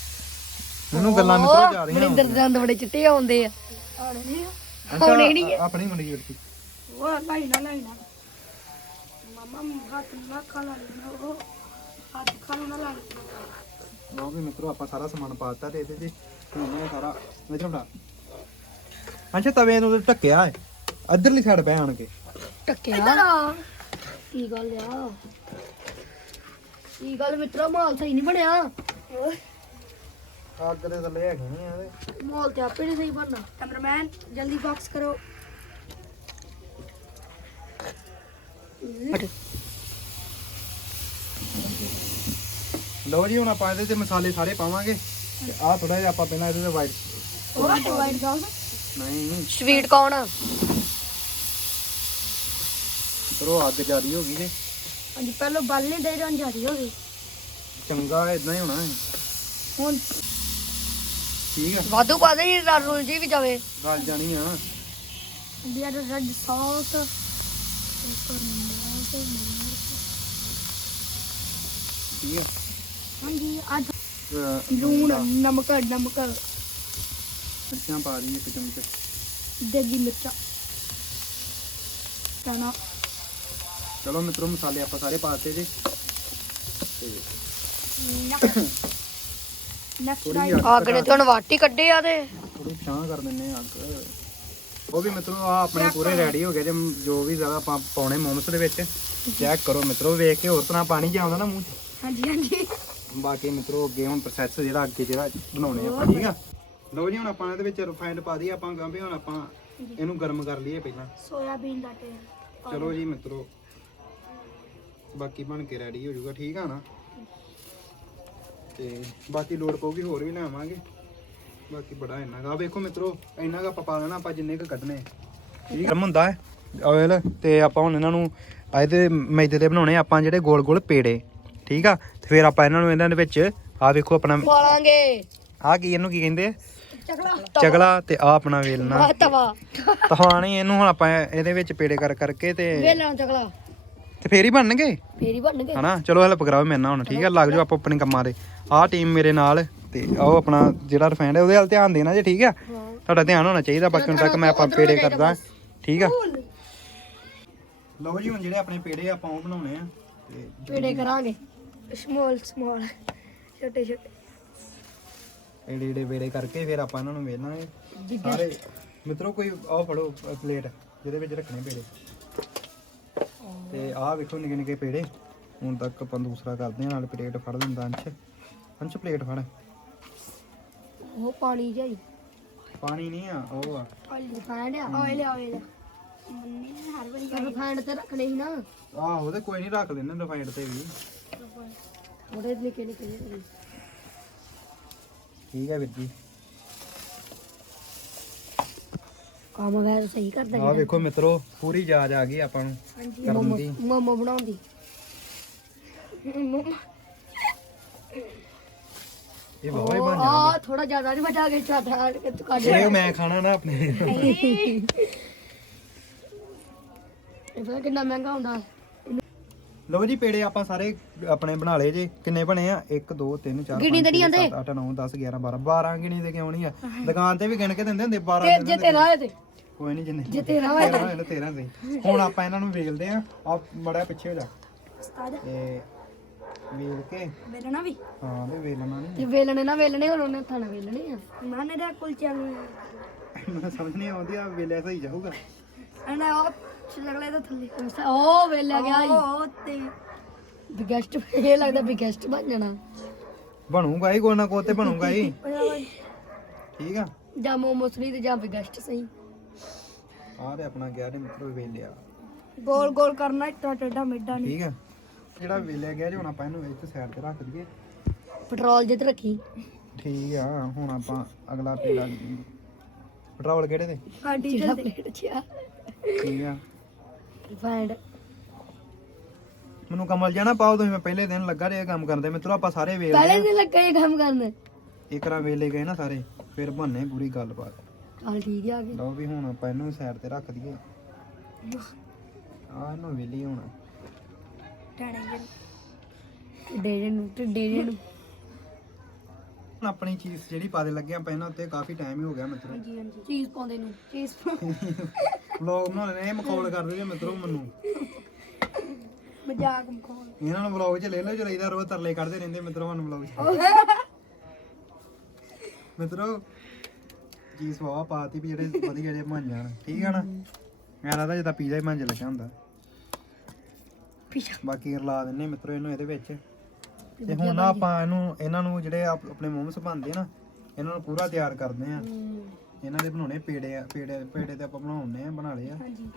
ਉਹਨੂੰ ਗੱਲਾਂ ਮਿੱਤਰੋ ਜਾ ਰਹੀਆਂ ਮਨਿੰਦਰ ਦੇ ਦੰਦ ਬੜੇ ਚਿੱਟੇ ਆਉਂਦੇ ਆ। ਆਉਣੇ ਨਹੀਂ ਆ- ਆਪਣੀ ਮੁੰਡੀ ਵਰਤੀ ਉਹ ਲਾਈ ਨਾ ਲਾਈ ਨਾ। ਮਮਾ ਹੱਥ ਨਾ ਖਾਣਾ ਉਹ। ਹੱਥ ਖਾਣਾ ਨਾ ਲਾ ਲਓ ਵੀ ਮਿੱਤਰੋ ਆਪਾਂ ਸਾਰਾ ਸਮਾਨ ਪਾਤਾ ਤੇ ਇਹਦੇ 'ਚ ਹੁਣ ਇਹ ਸਾਰਾ ਵਿੱਚ ਬਣਾ ਅੱਛਾ ਤਵੇ ਨੂੰ ਤੇ ਢੱਕਿਆ ਹੈ। ਅੱਧਰਲੀ ਸਾਈਡ ਪੈ ਆਣ ਕੇ। ਟੱਕਿਆ ਕੀ ਗੱਲ ਆ? ਕੀ ਗੱਲ ਮਿੱਤਰੋ ਮਾਲ ਸਹੀ ਨਹੀਂ ਬਣਿਆ। ਅੱਗ ਦੇ ਥੱਲੇ ਹੈਗੇ ਨਹੀਂ ਇਹਦੇ ਮਾਲ ਤੇ ਆਪੇ ਨਹੀਂ ਸਹੀ ਬਣਨਾ। ਕੈਮਰਾਮੈਨ ਜਲਦੀ ਬਾਕਸ ਕਰੋ। ਲਓ ਜੀ ਹੁਣ ਆਪਾਂ ਇਹਦੇ ਤੇ ਮਸਾਲੇ ਸਾਰੇ ਪਾਵਾਂਗੇ ਤੇ ਆਹ ਥੋੜਾ ਜਿਹਾ ਆਪਾਂ ਪਹਿਲਾਂ ਇਹਦੇ ਤੇ ਵਾਈਟ ਉਹ ਵਾਈਟ ਸਾਸ ਨਹੀਂ। ਸਵੀਟ ਕੌਣ ਕਰੋ ਅੱਗ ਜਿਆਦੀ ਹੋ ਗਈ ਜੇ ਹਾਂਜੀ ਪਹਿਲਾਂ ਬਲ ਨਹੀਂ ਦੇ ਜਾਂ ਜਾਰੀ ਹੋ ਗਈ। ਚੰਗਾ ਇਦਾਂ ਹੀ ਹੋਣਾ ਹੈ। ਹੁਣ ਠੀਕ ਹੈ ਵਾਧੂ ਪਾ ਦੇ ਰੁਲ ਜੀ ਵੀ ਜਾਵੇ। ਗੱਲ ਜਾਣੀ ਆ। ਵੀ ਆਰ ਰੈਡ ਸਾਲਟ ਠੀਕ ਹੈ ਹਾਂਜੀ ਅੱਜ ਅਹ ਲੂਣ ਨਮਕ ਨਮਕ ਮਿਰਚਾਂ ਪਾ ਦੀ ਇੱਕ ਚਮਚ। ਦੇਗੀ ਮਿਰਚਾਂ। ਚਨਾ। ਚਲੋ ਮਿੱਤਰੋ ਮਸਾਲੇ ਆਪਾਂ ਸਾਰੇ ਪਾਤੇ ਜੀ। ਨੈਕਸਟ ਨੇ। ਤੁਹਾਨੂੰ ਵਾਟੀ ਕੱਢੇ ਆ ਤੇ। ਥੋੜੀ ਛਾਂ ਕਰ ਦਿੰਨੇ ਆ ਉਹ ਵੀ ਮਿੱਤਰੋ ਆ ਆਪਣੇ ਪੂਰੇ ਰੈਡੀ ਹੋ ਗਏ ਜੇ ਜੋ ਵੀ ਜ਼ਿਆਦਾ ਆਪਾਂ ਪਾਉਣੇ ਮੋਮਸ ਦੇ ਵਿੱਚ। ਚੈੱਕ ਕਰੋ ਮਿੱਤਰੋ ਵੇਖ ਕੇ ਹੋਰ ਤਰ੍ਹਾਂ ਪਾਣੀ ਜਾਂਦਾ ਨਾ ਮੂੰਹ 'ਚ। ਹਾਂਜੀ ਹਾਂਜੀ। ਬਾਕੀ ਮਿੱਤਰੋ ਅੱਗੇ ਹੁਣ ਪ੍ਰੋਸੈਸ ਜਿਹੜਾ ਅੱਗੇ ਜਿਹੜਾ ਬਣਾਉਣੇ ਆਪਾਂ ਠੀਕ ਆ? ਲਓ ਜੀ ਹੁਣ ਆਪਾਂ ਇਹਦੇ ਵਿੱਚ ਰਿਫਾਈਨਡ ਪਾ ਦਈਏ ਆਪਾਂ ਗਾਂਭੇ ਹੁਣ ਆਪਾਂ ਇਹਨੂੰ ਗਰਮ ਕਰ ਲਈਏ ਪਹਿਲਾਂ। ਸੋਇਆਬੀਨ ਦਾ ਤੇਲ। ਚਲੋ ਜੀ ਮਿੱਤਰੋ ਬਾਕੀ ਬਣ ਕੇ ਰੈਡੀ ਹੋ ਜਾਊਗਾ ਠੀਕ ਆ ਨਾ? ਤੇ ਬਾਕੀ ਲੋੜ ਪਊਗੀ ਹੋਰ ਵੀ ਲਿਆਵਾਂਗੇ। ਬਾਕੀ ਬੜਾ ਇੰਨਾ ਗਾ ਵੇਖੋ ਮਿੱਤਰੋ ਇੰਨਾ ਗਾ ਆਪਾਂ ਪਾ ਲੈਣਾ ਆਪਾਂ ਜਿੰਨੇ ਕ ਕੱਢਨੇ ਠੀਕ ਗਰਮ ਹੁੰਦਾ ਹੈ ਆਇਲ ਤੇ ਆਪਾਂ ਹੁਣ ਇਹਨਾਂ ਨੂੰ ਇਹਦੇ ਮੈਦੇ ਦੇ ਬਣਾਉਣੇ ਆਪਾਂ ਜਿਹੜੇ ਗੋਲ ਗੋਲ ਪੇੜੇ ਠੀਕ ਆ? ਤੇ ਫਿਰ ਆਪਾਂ ਇਹਨਾਂ ਨੂੰ ਇਹਨਾਂ ਦੇ ਵਿੱਚ ਆ ਵੇਖੋ ਆਪਣਾ ਪਾਲਾਂਗੇ ਆ ਕੀ ਇਹਨੂੰ ਕੀ ਕਹਿੰਦੇ ਆ? ਚਕਲਾ ਚਗਲਾ ਤੇ ਆ ਆਪਣਾ ਵੇਲਣਾ। ਤਵਾ। ਤਵਾ ਨਹੀਂ ਇਹਨੂੰ ਹੁਣ ਆਪਾਂ ਇਹਦੇ ਵਿੱਚ ਪੇੜੇ ਕਰ ਕਰਕੇ ਤੇ ਵੇਲਣਾ ਚਕਲਾ ਤੇ ਫੇਰ ਹੀ ਬਣਨਗੇ? ਫੇਰ ਹੀ ਬਣਨਗੇ। ਹਨਾ? ਚਲੋ ਹੈਲਪ ਕਰਾਓ ਮੇਰੇ ਨਾਲ ਹੁਣ ਠੀਕ ਹੈ ਲੱਗ ਜਾਓ ਆਪੋ ਆਪਣੇ ਕੰਮਾਂ ਦੇ। ਆਹ ਟੀਮ ਮੇਰੇ ਨਾਲ ਤੇ ਆਓ ਆਪਣਾ ਜਿਹੜਾ ਰਿਫਾਈਂਡ ਹੈ ਉਹਦੇ ਵੱਲ ਧਿਆਨ ਦੇਣਾ ਜੇ ਠੀਕ ਹੈ ਹਾਂ। ਤੁਹਾਡਾ ਧਿਆਨ ਹੋਣਾ ਚਾਹੀਦਾ ਬਾਕੀ ਹੁਣ ਤੱਕ ਮੈਂ ਆਪਾਂ ਪੇੜੇ ਕਰਦਾ। ਠੀਕ ਆ? ਲਓ ਜੀ ਹੁਣ ਜਿਹੜੇ ਆਪਣੇ ਪੇੜੇ ਆਪਾਂ ਉਹ ਬਣਾਉਣੇ ਆ। ਤੇ ਪੇੜੇ ਕਰਾਂਗੇ। ਸਮਾਲ ਸਮਾਲ ਛੋਟੇ ਛੋਟੇ। ਏਡੇ ਏਡੇ ਪੇੜੇ ਕਰਕੇ ਫਿਰ ਆਪਾਂ ਇਹਨਾਂ ਨੂੰ ਵੇਲਾਂਗੇ ਸਾਰੇ ਮਿੱਤਰੋ ਕੋਈ ਆਹ ਫੜੋ ਪਲੇਟ ਜਿਹਦੇ ਵਿੱਚ ਰੱਖਣੇ ਪੇੜੇ। ਤੇ ਆਹ ਵੇਖੋ ਨਿੱਕੇ ਨਿੱਕੇ ਪੇੜੇ। ਹੁਣ ਤੱਕ ਆਪਾਂ ਦੂਸਰਾ ਕਰਦੇ ਆ ਨਾਲ ਪਲੇਟ ਫੜ ਲੈਂਦਾ ਅੰਸ਼। ਅੰਸ਼ ਪਲੇਟ ਫੜ। ਉਹ ਪਾਣੀ ਜਾਈ। ਪਾਣੀ ਨਹੀਂ ਆ ਉਹ ਆ। ਰਿਫਾਈਂਡ ਆ ਆਇਲ ਆਇਲ ਮੰਮੀ ਨੇ ਹਰ ਵਾਰੀ ਰਿਫਾਈਂਡ ਤੇ ਰੱਖਣੇ ਸੀ ਨਾ। ਆਹੋ ਤੇ ਕੋਈ ਨਹੀਂ ਰੱਖ ਲੈਣੇ ਰਿਫਾਈਂਡ ਤੇ ਵੀ। ਥੋੜੇ ਨਿੱਕੇ ਨਿੱਕੇ ਜਿਹੇ ਠੀਕ ਹੈ ਵੀਰ ਜੀ। ਕੰਮ ਵੈਸੇ ਸਹੀ ਕਰਦਾ ਆਹ ਵੇਖੋ ਮਿੱਤਰੋ ਪੂਰੀ ਜਾਜ ਆ ਗਈ ਆਪਾਂ ਨੂੰ ਹਾਂਜੀ ਕਰਨ ਮੋਮੋ ਦੀ। ਮੋਮੋ ਬਣਾਉਂਦੀ। ਮੋਮੋ। ਇਹ ਬਾਬਾ ਹੀ ਬਣ ਜਾਣਾ ਆ ਥੋੜਾ ਜ਼ਿਆਦਾ ਨਹੀਂ ਬਚਾ ਕੇ ਚਾਟਾ ਕੇ ਤੂੰ ਕੱਢ ਇਹ ਮੈਂ ਖਾਣਾ ਨਾ ਆਪਣੇ। ਇਹ ਪਤਾ ਕਿੰਨਾ ਮਹਿੰਗਾ ਹੁੰਦਾ। ਲਓ ਜੀ ਪੇੜੇ ਆਪਾਂ ਸਾਰੇ ਆਪਣੇ ਬਣਾ ਲਏ ਜੇ। ਕਿੰਨੇ ਬਣੇ ਆ? 1 2 3 4 ਗਿਣੀ ਤਾਂ ਨਹੀਂ ਆਉਂਦੇ? 8 9 10 11 12 12 ਗਿਣੀ ਦੇ ਕਿਉਂ ਨਹੀਂ ਆ? ਦੁਕਾਨ ਤੇ ਵੀ ਗਿਣ ਕੇ ਦਿੰਦੇ ਹੁੰਦੇ 12 ਤੇ ਜੇ ਤੇਰਾ ਹੋਏ ਤੇ। ਕੋਈ ਨਹੀਂ ਜਿੰਨੇ ਜੇ ਤੇਰਾ ਹੋਏ ਨਾ 13 ਦੇ ਹੁਣ ਆਪਾਂ ਇਹਨਾਂ ਨੂੰ ਵੇਲਦੇ ਆ। ਆ ਮੜਾ ਪਿੱਛੇ ਹੋ ਜਾ। ਉਸਤਾਦ। ਤੇ ਵੇਲ ਕੇ। ਵੇਲਣਾ ਵੀ। ਹਾਂ ਵੀ ਵੇਲਣਾ ਨਹੀਂ। ਤੇ ਵੇਲਣੇ ਨਾ ਵੇਲਣੇ ਹੁਣ ਉਹਨੇ ਥਾਣਾ ਵੇਲਣੇ ਆ। ਮੈਂ ਨੇ ਦਾ ਕੁਲਚਿਆਂ ਨੂੰ ਮੈਨੂੰ ਸਮਝ ਨਹੀਂ ਆਉਂਦੀ ਆ ਵੇਲਿਆ ਸਹੀ ਜਾਊਗਾ। ਐਨਾ ਉਹ ਛਲਗਲੇ ਦਾ ਥੱਲੇ। ਉਹ ਵੇਲਿਆ ਗਿਆ ਉਹ ਤੇ ਬਿਗੈਸਟ ਇਹ ਲੱਗਦਾ ਬਿਗੈਸਟ ਬਣ ਜਾਣਾ। ਬਣੂਗਾ ਹੀ ਕੋਈ ਨਾ ਕੋਈ ਤੇ ਬਣੂਗਾ ਹੀ। ਠੀਕ ਆ। ਜਾਂ ਮੋਮੋਸ ਨਹੀਂ ਤੇ ਜਾਂ ਬਿਗੈਸਟ ਸਹੀ। ਆਹ ਤੇ ਆਪਣਾ ਗਿਆ ਨੇ ਮਿੱਤਰੋ ਵੇਲਿਆ। ਗੋਲ ਗੋਲ ਕਰਨਾ ਇਤਨਾ ਟੇਡਾ ਮੇਡਾ ਠੀਕ ਆ। ਜਿਹੜਾ ਵੇਲਿਆ ਗਿਆ ਜੇ ਹੁਣ ਆਪਾਂ ਇਹਨੂੰ ਇੱਕ ਸਾਈਡ ਤੇ ਰੱਖ ਦਈਏ। ਪੈਟਰੋਲ ਜਿੱਤ ਰੱਖੀ। ਠੀਕ ਆ ਹੁਣ ਆਪਾਂ ਅਗਲਾ ਪੇੜਾ ਪੈਟਰੋਲ ਕਿਹੜੇ ਤੇ ਹਾਂ ਡੀਜ਼ਲ ਠੀਕ ਆ। ਰਿਫਾਈਂਡ ਮੈਨੂੰ ਕਮਲ ਜਾਣਾ ਪਾਓ ਤੁਸੀਂ ਮੈਂ ਪਹਿਲੇ ਦਿਨ ਲੱਗਾ ਰਿਹਾ ਕੰਮ ਕਰਦੇ ਮਿੱਤਰੋ ਆਪਾਂ ਸਾਰੇ ਵੇਲ ਪਹਿਲੇ ਦਿਨ ਲੱਗਾ ਇਹ ਕੰਮ ਕਰਨ। ਇੱਕ ਰਾਂ ਵੇਲੇ ਗਏ ਨਾ ਸਾਰੇ ਫਿਰ ਬੰਨੇ ਪੂਰੀ ਗੱਲਬਾਤ। ਚੱਲ ਠੀਕ ਆ ਗਏ ਲਓ ਵੀ ਹੁਣ ਆਪਾਂ ਇਹਨੂੰ ਸਾਈਡ ਤੇ ਰੱਖ ਦਈਏ। ਆ ਇਹਨੂੰ ਵੇਲੀ ਹੁਣ। ਡੇੜੇ ਨੂੰ। ਤੇ ਡੇੜੇ ਨੂੰ। ਹੁਣ ਆਪਣੀ ਚੀਜ਼ ਜਿਹੜੀ ਪਾਦੇ ਲੱਗੇ ਇਹਨਾਂ ਉੱਤੇ ਕਾਫੀ ਟਾਈਮ ਹੀ ਹੋ ਗਿਆ ਮਿੱਤਰੋ। ਹਾਂਜੀ ਹਾਂਜੀ। ਚੀਜ਼ ਪਾਉਂਦੇ ਨੂੰ ਚੀਜ਼ ਵਲੌਗ ਬਣਾਉਣੇ ਨੇ ਇਹ ਮਖੌਲ ਕਰਦੇ ਨੇ ਮਿੱਤਰੋ ਮੈਨੂੰ। ਮਜ਼ਾਕ ਮਖੌਲ। ਇਹਨਾਂ ਨੂੰ ਵਲੌਗ 'ਚ ਲੈ ਲਓ ਚਲਾਈਦਾ ਰੋ ਤਰਲੇ ਕੱਢਦੇ ਰਹਿੰਦੇ ਮਿੱਤਰੋ ਸਾਨੂੰ ਵਲੌਗ 'ਚ। ਮਿੱਤਰੋ ਚੀਜ਼ ਸਵਾਹ ਪਾਤੀ ਵੀ ਜਿਹੜੇ ਵਧੀਆ ਜਿਹੇ ਬਣ ਜਾਣ ਠੀਕ ਆ ਨਾ? ਮੈਂ ਲੱਗਦਾ ਜਿੱਦਾਂ ਪੀਜ਼ਾ ਹੀ ਬਣ ਜਾ ਲੱਗਾ ਹੁੰਦਾ। ਪਿਛਾ ਬਾਕੀ ਰਲਾ ਦਿੰਨੇ ਮਿੱਤਰੋ ਇਹਨੂੰ ਇਹਦੇ ਵਿੱਚ। ਤੇ ਹੁਣ ਆਪਾਂ ਇਹਨੂੰ ਇਹਨਾਂ ਨੂੰ ਜਿਹੜੇ ਆਪ- ਆਪਣੇ ਮੋਮਸ ਬਣਦੇ ਨਾ ਇਹਨਾਂ ਨੂੰ ਪੂਰਾ ਤਿਆਰ ਕਰਦੇ ਆ। ਇਹਨਾਂ ਦੇ ਬਣਾਉਣੇ ਪੇੜੇ ਆ ਪੇੜੇ ਪੇੜੇ ਤੇ ਆਪਾਂ ਬਣਾਉਣੇ ਆ ਬਣਾ ਲਏ ਆ। ਹਾਂਜੀ।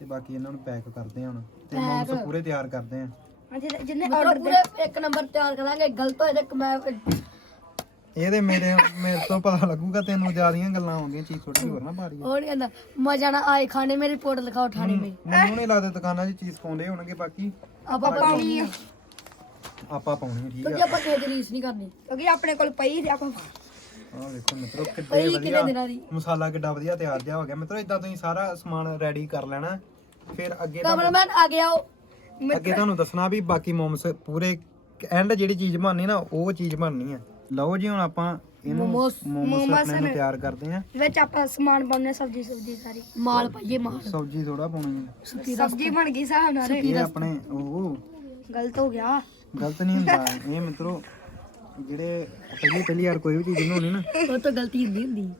ਤੇ ਬਾਕੀ ਇਹਨਾਂ ਨੂੰ ਪੈਕ ਕਰਦੇ ਆ ਹੁਣ। ਤੇ ਮੋਮਸ ਪੂਰੇ ਤਿਆਰ ਕਰਦੇ ਆ। ਹਾਂਜੀ ਜਿੰਨੇ ਆਰਡਰ ਪੂਰੇ ਇੱਕ ਨੰਬਰ ਤਿਆਰ ਕਰਾਂਗੇ ਗਲਤ ਹੋਏ ਤੇ ਮੈਂ ਇਹਦੇ ਮੇਰੇ ਮੇਰੇ ਤੋਂ ਪਤਾ ਲੱਗੂਗਾ ਤੈਨੂੰ ਜਿਆਦੀਆਂ ਗੱਲਾਂ ਆਉਂਦੀਆਂ ਚੀਜ਼ ਥੋੜੀ ਹੋਰ ਨਾ ਉਹ ਨਹੀਂ ਕਹਿੰਦਾ ਮਜ਼ਾ ਨਾ ਆਏ ਖਾਣੇ ਮੇਰੀ ਰਿਪੋਰਟ ਲਿਖਾਓ ਠਾਣੇ ਮੇ ਮੈਨੂੰ ਨਹੀਂ ਲੱਗਦਾ ਦੁਕਾਨਾਂ 'ਚ ਚੀਜ਼ ਪਾਉਂਦੇ ਹੋਣਗੇ ਬਾਕੀ। ਆਪਾਂ ਪਾਉਣੀ ਆ। ਆਪਾਂ ਪਾਉਣੀ ਠੀਕ ਕਿਉਂਕਿ ਆ ਆਪਾਂ ਕਿਸੇ ਦੀ ਰੀਸ ਨਹੀਂ ਕਰਨੀ। ਕਿਉਂਕਿ ਆਪਣੇ ਕੋਲ ਪਈ ਤੇ ਆਪਾਂ ਆਹ ਵੇਖੋ ਮਿੱਤਰੋ ਕਿੱਡੇ ਵਧੀਆ ਮਸਾਲਾ ਕਿੱਡਾ ਵਧੀਆ ਤਿਆਰ ਜਿਹਾ ਹੋ ਗਿਆ। ਮਿੱਤਰੋ ਇਦਾਂ ਤੁਸੀਂ ਸਾਰਾ ਸਮਾਨ ਰੈਡੀ ਕਰ ਲੈਣਾ। ਫਿਰ ਅੱਗੇ ਤੁਹਾਨੂੰ ਕੈਮਰਾਮੈਨ ਆ ਗਿਆ ਉਹ। ਅੱਗੇ ਤੁਹਾਨੂੰ ਦੱਸਣਾ ਵੀ ਬਾਕੀ ਮੋਮਸ ਪੂਰੇ ਐਂਡ ਜਿਹੜੀ ਚੀਜ਼ ਬਣਨੀ ਨਾ ਉਹ ਚੀਜ਼ ਬਣਨੀ ਆ। ਲਓ ਜੀ ਹੁਣ ਆਪਾਂ ਇਹਨੂੰ ਮੋਮੋਸ- ਨੂੰ ਤਿਆਰ ਕਰਦੇ ਆ ਵਿੱਚ ਆਪਾਂ ਸਮਾਨ ਪਾਉਣੇ ਸਬਜ਼ੀ ਸਬਜ਼ੀ ਸਾਰੀ। ਮਾਲ ਪਾਈਏ ਮਾਲ। ਸਬਜ਼ੀ ਥੋੜਾ ਪਾਉਣੀ ਆ। ਸਬਜ਼ੀ ਬਣ ਗਈ ਸਾਹ ਨਾਲ ਇਹ ਆਪਣੇ ਉਹ ਗਲਤ ਹੋ ਗਿਆ। ਗਲਤ ਨਹੀਂ ਹੁੰਦਾ। ਇਹ ਮਿੱਤਰੋ ਜਿਹੜੇ ਪਹਿਲੀ ਪਹਿਲੀ ਯਾਰ ਕੋਈ ਵੀ ਚੀਜ਼ ਬਣਾਉਣੀ ਨਾ ਉਹ ਤਾਂ ਗਲਤੀ ਹੁੰਦੀ ਹੁੰਦੀ।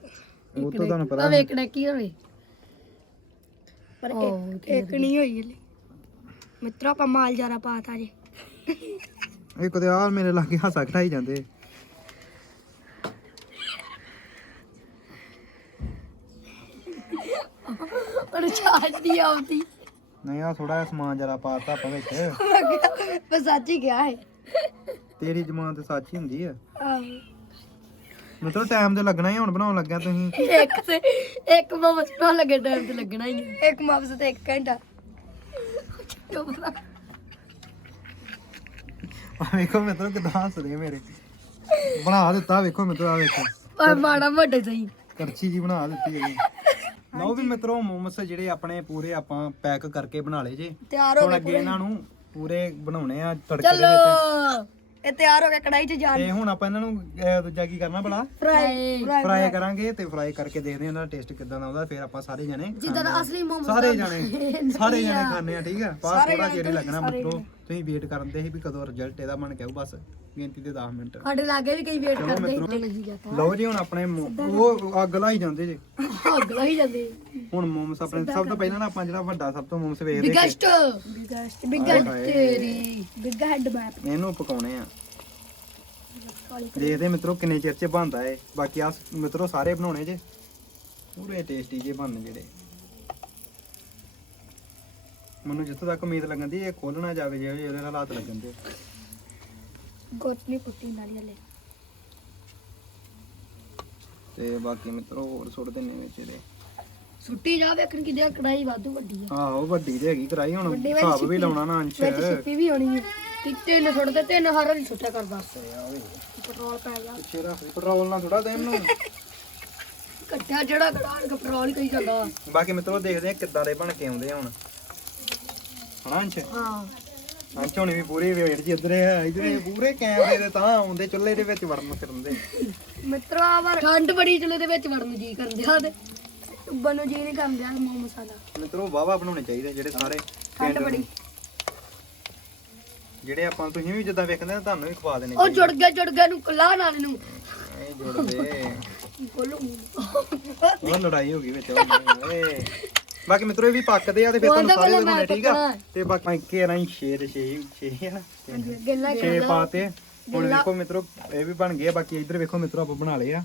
ਉਹ ਤੋਂ ਤੁਹਾਨੂੰ ਪਤਾ ਆ ਵੇਖਣਾ ਕੀ ਹੋਵੇ। ਪਰ ਇੱਕ ਨਹੀਂ ਹੋਈ ਹਲੇ। ਮਿੱਤਰੋ ਆਪਾਂ ਮਾਲ ਜਾਰਾ ਪਾਤਾ ਜੀ। ਇਹ ਕਦੇ ਆ ਮੇਰੇ ਲਾਗੇ ਹਾਸਾ ਖਟਾਈ ਜਾਂਦੇ। ਪਰ ਚਾਹ ਦੀ ਆਉਂਦੀ ਨਹੀਂ ਆ ਥੋੜਾ ਜਿਹਾ ਸਮਾਨ ਜਰਾ ਪਾਤਾ ਆਪਾਂ ਵਿੱਚ। ਬਸ ਸੱਚ ਹੀ ਗਿਆ ਹੈ ਤੇਰੀ ਜ਼ਮਾਨ ਤੇ ਸੱਚ ਹੀ ਹੁੰਦੀ ਆ। ਆਹੋ। ਮਿੱਤਰੋ ਟਾਈਮ ਤੇ ਲੱਗਣਾ ਹੀ ਹੁਣ ਬਣਾਉਣ ਲੱਗਿਆ ਤੁਸੀਂ। ਇੱਕ ਤੇ ਇੱਕ ਮੋਮਸ ਨਾ ਲੱਗੇ ਟਾਈਮ ਤੇ ਲੱਗਣਾ ਹੀ ਨਹੀਂ ਇੱਕ ਮੋਮਸ ਤੇ 1 ਘੰਟਾ। ਆ ਵੇਖੋ ਮਿੱਤਰੋ ਕਿਦਾਂ ਹੱਸਦੇ ਆ ਮੇਰੇ। ਬਣਾ ਦਿੱਤਾ ਵੇਖੋ ਮਿੱਤਰੋ ਆ ਵੇਖੋ। ਓਏ ਮਾੜਾ ਮੋਟਾ ਸਹੀ ਕਰਛੀ ਜੀ ਬਣਾ ਦਿੱਤੀ ਹੈ ਲਓ ਵੀ ਮਿੱਤਰੋ ਮੋਮਸ ਜਿਹੜੇ ਆਪਣੇ ਪੂਰੇ ਆਪਾਂ ਪੈਕ ਕਰਕੇ ਬਣਾ ਲਏ ਜੇ। ਤਿਆਰ ਹੁਣ ਅੱਗੇ ਇਹਨਾਂ ਨੂੰ ਪੂਰੇ ਬਣਾਉਣੇ ਆ ਤੜਕੇ ਦੇ ਵਿੱਚ। ਚਲੋ। ਇਹ ਤਿਆਰ ਹੋ ਗਿਆ ਕੜਾਈ 'ਚ ਜਾ ਤੇ ਹੁਣ ਆਪਾਂ ਇਹਨਾਂ ਨੂੰ ਅਹ, ਦੂਜਾ ਕੀ ਕਰਨਾ ਭਲਾ? ਫਰਾਈ ਫਰਾਈ ਕਰਾਂਗੇ ਤੇ ਫਰਾਈ ਕਰਕੇ ਦੇਖਦੇ ਹਾਂ ਇਹਨਾਂ ਦਾ ਟੇਸਟ ਕਿਦਾਂ ਦਾ ਆਉਂਦਾ ਫਿਰ ਆਪਾਂ ਸਾਰੇ ਜਣੇ ਜਿੱਦਾਂ ਦਾ ਅਸਲੀ ਮੋਮਸ ਸਾਰੇ ਜਣੇ ਸਾਰੇ ਜਣੇ ਖਾਣੇ ਆ ਠੀਕ ਆ? ਪਾਸ ਥੋੜਾ ਹੀ ਲੱਗਣਾ ਮਿੱਤਰੋ ਤੁਸੀਂ ਵੇਟ ਕਰਦੇ ਸੀ ਵੀ ਕਦੋਂ ਰਿਜ਼ਲਟ ਇਹਦਾ ਬਣ ਕੇ ਆਊ ਬਸ ਗਿਣਤੀ ਦੇ 10 ਮਿੰਟ। ਸਾਡੇ ਲਾਗੇ ਵੀ ਕਈ ਵੇਟ ਕਰਦੇ ਮਿੱਤਰੋ। ਨਹੀਂ ਜਾਂਦਾ ਲਓ ਜੀ ਹੁਣ ਆਪਣੇ ਮੋ- ਉਹ ਅੱਗ ਲਾਈ ਜਾਂਦੇ ਜੇ। ਅਗਲਾ ਹੀ ਜਾਂਦੇ। ਹੁਣ ਮੋਮਸ ਆਪਣੇ ਸਭ ਤੋਂ ਪਹਿਲਾਂ ਨਾ ਆਪਾਂ ਜਿਹੜਾ ਵੱਡਾ ਸਭ ਤੋਂ ਮੋਮਸ ਵੇਖਦੇ ਬਿਗੇਸਟ ਬਿਗੇਸਟ ਬਿਗੇਸਟ ਤੇਰੀ। ਬਿਗ ਹੈਡ ਮੈਪ ਇਹਨੂੰ ਪਕਾਉਣੇ ਆ। ਦੇਖਦੇ ਮਿੱਤਰੋ ਕਿੰਨੇ ਚਿਰ ਚ ਬਣਦਾ ਏ ਬਾਕੀ ਆ ਮਿੱਤਰੋ ਸਾਰੇ ਬਣਾਉਣੇ ਜੇ। ਪੂਰੇ ਟੇਸਟੀ ਜੇ ਬਣਨ ਜਿਹੜੇ। ਮੈਨੂੰ ਜਿੱਥੋਂ ਤੱਕ ਉਮੀਦ ਲੱਗਣ ਦੀ ਇਹ ਖੋਲਣਾ ਜਾਵੇ ਜੇ ਇਹਦੇ ਹਾਲਾਤ ਲੱਗਣ ਦੇ। ਕੁਛ ਨਹੀਂ ਪੁੱਟੀ ਨਾਲੀ ਹਲੇ। ਤੇ ਬਾਕੀ ਮਿੱਤਰੋ ਹੋਰ ਸੁੱਟ ਦਿੰਨੇ ਵਿੱਚ ਇਹਦੇ। ਸੁੱਟੀ ਜਾ ਵੇਖਣ ਕਿ ਦੇ ਕੜਾਈ ਵਾਧੂ ਵੱਡੀ ਆ। ਆਹੋ ਵੱਡੀ ਤੇ ਹੈਗੀ ਕਰਾਈ ਹੁਣ ਵੱਡੀ ਹਿਸਾਬ ਵੀ ਲਾਉਣਾ ਨਾ ਅੰਸ਼। ਵਿੱਚ ਸਿੱਪੀ ਵੀ ਹੋਣੀ ਹੈ ਤੇ ਤਿੰਨ ਸੁੱਟਦੇ ਤਿੰਨ ਹਰ ਨਹੀਂ ਸੁੱਟਿਆ ਕਰਦਾ ਪੈਟਰੋਲ ਪੈ ਗਿਆ। ਪਿੱਛੇ ਰੱਖ ਦੇ, ਪੈਟਰੋਲ ਨਾਲ ਥੋੜਾ ਦੇ ਇਹਨੂੰ ਕੱਟਿਆ ਜਿਹੜਾ ਕੜਾਣ ਪੈਟਰੋਲ ਹੀ ਕਹੀ ਜਾਂਦਾ। ਬਾਕੀ ਮਿੱਤਰੋ ਦੇਖਦੇ ਆ ਕਿੱਦਾਂ ਦੇ ਬਣ ਕੇ ਆਉਂਦੇ ਆ ਹੁਣ। ਹਨਾ ਅੰਸ਼? ਹਾਂ। ਅੰਸ਼ ਹੋਣੀ ਵੀ ਪੂਰੀ ਵੇਟ ਜੀ ਇਧਰੇ ਹੈ ਇਧਰੇ ਪੂਰੇ ਕੈਮਰੇ ਦੇ ਤਾਂ ਆਉਂਦੇ ਚੁੱਲ੍ਹੇ ਦੇ ਵਿੱਚ ਵੜਨ ਫਿਰਦੇ। ਮਿੱਤਰੋ ਆਵਰ ਠੰਡ ਬੜੀ ਚੁੱਲ੍ਹੇ ਦੇ ਵਿੱਚ ਵੜਨ ਨੂੰ ਜੀ ਕਰਨ ਦਿਆ ਤੇ। ਬਨੋ ਜੀ ਨਹੀਂ ਕਰਨ ਦਿਆ ਮੋ ਮਸਾਲਾ ਮਿੱਤਰੋ ਵਾਵਾ ਬਣਾਉਣੇ ਚਾਹੀਦੇ ਜਿਹੜੇ ਸਾਰੇ ਠੰਡ ਬੜੀ। ਜਿਹੜੇ ਆਪਾਂ ਤੁਸੀਂ ਵੀ ਜਿੱਦਾਂ ਵੇਖਦੇ ਆ ਤੁਹਾਨੂੰ ਵੀ ਖਵਾ ਦੇਣੇ ਉਹ ਜੁੜ ਗਿਆ ਜੁੜ ਗਿਆ ਨੂੰ ਕਲਾ ਨਾਲ ਨੂੰ ਇਹ ਜੁੜਦੇ। ਬੋਲੋ ਉਹ ਲੜਾਈ ਹੋ ਗਈ ਵਿੱਚ ਓਏ। ਬਾਕੀ ਮਿੱਤਰੋ ਇਹ ਵੀ ਪੱਕਦੇ ਆ ਤੇ ਫਿਰ ਤੁਹਾਨੂੰ ਸਾਰੇ ਦਿਖਾਉਣੇ ਠੀਕ ਆ। ਤੇ ਬਾਕੀ ਕੇ ਰਾਂ ਛੇ ਛੇ ਛੇ ਗੱਲਾਂ ਛੇ ਪਾਤੇ। ਹੁਣ ਵੇਖੋ ਮਿੱਤਰੋ ਇਹ ਵੀ ਬਣ ਗਏ ਆ, ਬਾਕੀ ਇੱਧਰ ਵੇਖੋ ਮਿੱਤਰੋ ਆਪਾਂ ਬਣਾ ਲਏ ਆ।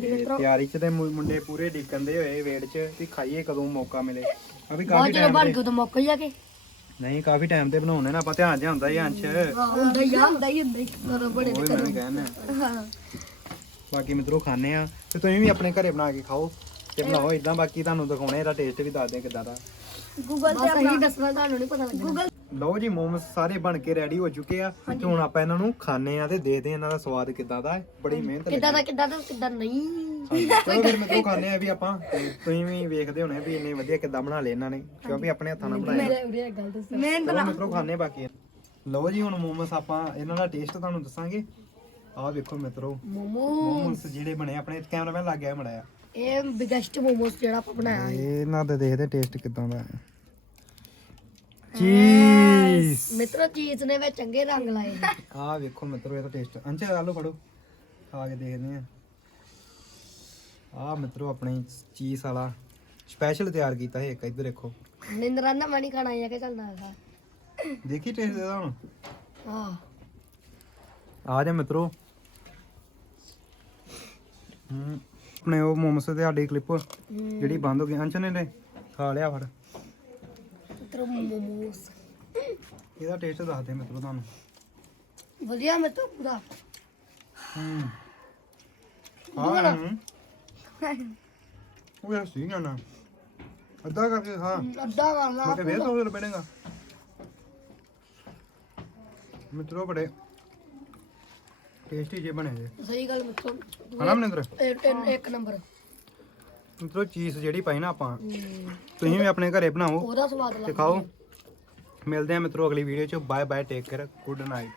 ਤੇ ਤਿਆਰੀ ਚ ਤੇ ਮੁੰਡੇ ਪੂਰੇ ਡਿੱਕੰਦੇ ਹੋਏ ਵੇੜ ਚ ਵੀ ਖਾਈਏ ਕਦੋਂ ਮੌਕਾ ਮਿਲੇ। ਆ ਵੀ ਕਾਫੀ ਟਾਈਮ ਬਣ ਗਿਆ ਤਾਂ ਮੁੱਕ ਹੀ ਆ ਕੇ। ਨਹੀਂ ਕਾਫੀ ਟਾਈਮ ਤੇ ਬਣਾਉਣੇ ਨਾ ਆਪਾਂ ਧਿਆਨ ਜਿਹਾ ਹੁੰਦਾ ਹੀ ਅੰਸ਼। ਹੁੰਦਾ ਹੀ ਹੁੰਦਾ ਹੀ ਹੁੰਦਾ ਹੀ। ਬੜੇ ਮੈਂ ਕਹਿੰਦਾ ਹਾਂ। ਬਾਕੀ ਮਿੱਤਰੋ ਖਾਣੇ ਆ। ਤੇ ਤੁਸੀਂ ਵੀ ਆਪਣੇ ਘਰੇ ਬਣਾ ਕੇ ਖਾਓ। ਤੇ ਬਣਾਓ ਇਦਾਂ ਬਾਕੀ ਤੁਹਾਨੂੰ ਦਿਖਾਉਣੇ ਇਹਦਾ ਟੇਸਟ ਵੀ ਦੱਸਦੇ ਆ ਕਿੱਦਾਂ ਦਾ। ਗੂਗਲ ਤੇ ਆਪਣਾ ਦੱਸਣਾ ਤੁਹਾਨੂੰ ਨਹੀਂ ਪਤਾ ਲੱਗਣਾ। ਗੂਗਲ ਲਓ ਜੀ ਮੋਮਸ ਸਾਰੇ ਬਣ ਕੇ ਰੈਡੀ ਹੋ ਚੁੱਕੇ ਆ। ਤੇ ਹੁਣ ਆਪਾਂ ਇਹਨਾਂ ਨੂੰ ਖਾਣੇ ਆ ਤੇ ਦੇਖਦੇ ਆ ਇਹਨਾਂ ਦਾ ਸਵਾਦ ਕਿੱਦਾਂ ਦਾ ਹੈ। ਬੜੀ ਮਿਹਨਤ ਕਿੱਦਾਂ ਦਾ ਲੱਗੀ। ਕਿੱਦਾਂ ਦਾ ਕਿੱਦਾਂ ਨਹੀਂ। ਚਲੋ ਫਿਰ ਮਿੱਤਰੋ ਖਾਣੇ ਆ ਵੀ ਆਪਾਂ ਤੇ ਤੁਸੀਂ ਵੀ ਵੇਖਦੇ ਹੋਣੇ ਵੀ ਇੰਨੇ ਵਧੀਆ ਕਿੱਦਾਂ ਬਣਾ ਲਏ ਇਹਨਾਂ ਨੇ। ਕਿਉਂਕਿ ਆਪਣੇ ਹੱਥਾਂ ਨਾਲ ਬਣਾਏ ਮੇਰੇ ਉਰੇ ਗੱਲ ਦੱਸ। ਚਲੋ ਮਿੱਤਰੋ ਖਾਣੇ ਬਾਕੀ ਆ। ਲਓ ਜੀ ਹੁਣ ਮੋਮਸ ਆਪਾਂ ਇਹਨਾਂ ਦਾ ਟੇਸਟ ਤੁਹਾਨੂੰ ਦੱਸਾਂਗੇ। ਆਹ ਵੇਖੋ ਮਿੱਤਰੋ। ਮੋਮੋ ਮੋਮਸ ਜਿਹੜੇ ਬਣੇ ਆਪਣੇ ਕੈਮਰਾਮੈਨ ਲੱਗ ਗਿਆ ਮੜਾਇਆ। ਇਹ ਬਿਗੇਸਟ ਮੋਮੋਸ ਜਿਹੜਾ ਆਪਾਂ ਬਣਾਇਆ ਹੈ ਇਹਨਾਂ ਦੇ ਦੇਖਦੇ ਟੇਸਟ ਕਿਦਾਂ ਦਾ ਹੈ। ਚੀਜ਼ ਮਿੱਤਰੋ ਚੀਜ਼ ਨੇ ਵਿੱਚ ਚੰਗੇ ਰੰਗ ਲਾਏ ਨੇ। ਆਹ ਵੇਖੋ ਮਿੱਤਰੋ ਇਹਦਾ ਟੇਸਟ ਅੰਚੇ ਆਲੂ ਫੜੋ। ਖਾ ਕੇ ਦੇਖਦੇ ਆ ਆਹ ਮਿੱਤਰੋ ਆਪਣੀ ਚੀਜ਼ ਵਾਲਾ। ਸਪੈਸ਼ਲ ਤਿਆਰ ਕੀਤਾ ਹੈ ਇੱਕ ਇੱਧਰ ਦੇਖੋ। ਨਿੰਦਰਾਂ ਦਾ ਮਣੀ ਖਾਣਾ ਆ ਕੇ ਚੱਲਦਾ ਹੈ ਦੇਖੀ ਟੇਸਟ ਇਹਦਾ ਹੁਣ? ਹਾਂ ਆ ਜਾ ਮਿੱਤਰੋ। ਹਮ, ਆਪਣੇ ਉਹ ਮੋਮਸ ਤੇ ਸਾਡੀ ਕਲਿੱਪ ਜਿਹੜੀ ਬੰਦ ਹੋ ਗਈ ਅੰਚ ਨੇ ਨੇ ਖਾ ਲਿਆ ਫੜ। ਮਿੱਤਰੋ ਮੋਮੋਸ। ਇਹਦਾ ਟੇਸਟ ਦੱਸ ਦੇ ਮਿੱਤਰੋ ਤੁਹਾਨੂੰ। ਵਧੀਆ ਮਿੱਤਰੋ ਪੂਰਾ। ਹੂੰ। ਹਾਂ ਉਹ ਯਾਰ ਸੀ ਨਾ ਅੱਧਾ ਕਰਕੇ ਹਾਂ ਅੱਧਾ ਕਰ ਲਾ ਮੈਂ ਫੇਰ ਤੋਂ ਲਪੜੇਗਾ ਮਿੱਤਰੋ ਬੜੇ ਟੇਸਟੀ ਜੇ ਬਣੇ ਜੇ। ਸਹੀ ਗੱਲ ਮਿੱਤਰੋ। ਹਨਾ ਮਨਿੰਦਰ? ਇੱਕ ਇੱਕ ਨੰਬਰ। ਮਿੱਤਰੋ ਚੀਜ਼ ਜਿਹੜੀ ਪਾਈ ਨਾ ਆਪਾਂ ਤੁਸੀਂ ਵੀ ਆਪਣੇ ਘਰੇ ਬਣਾਓ ਉਹਦਾ ਸਵਾਦ ਤੇ ਲੱਗਦਾ ਖਾਓ। ਮਿਲਦੇ ਆ ਮਿੱਤਰੋ ਅਗਲੀ ਵੀਡੀਓ ਚ। Bye bye take care good night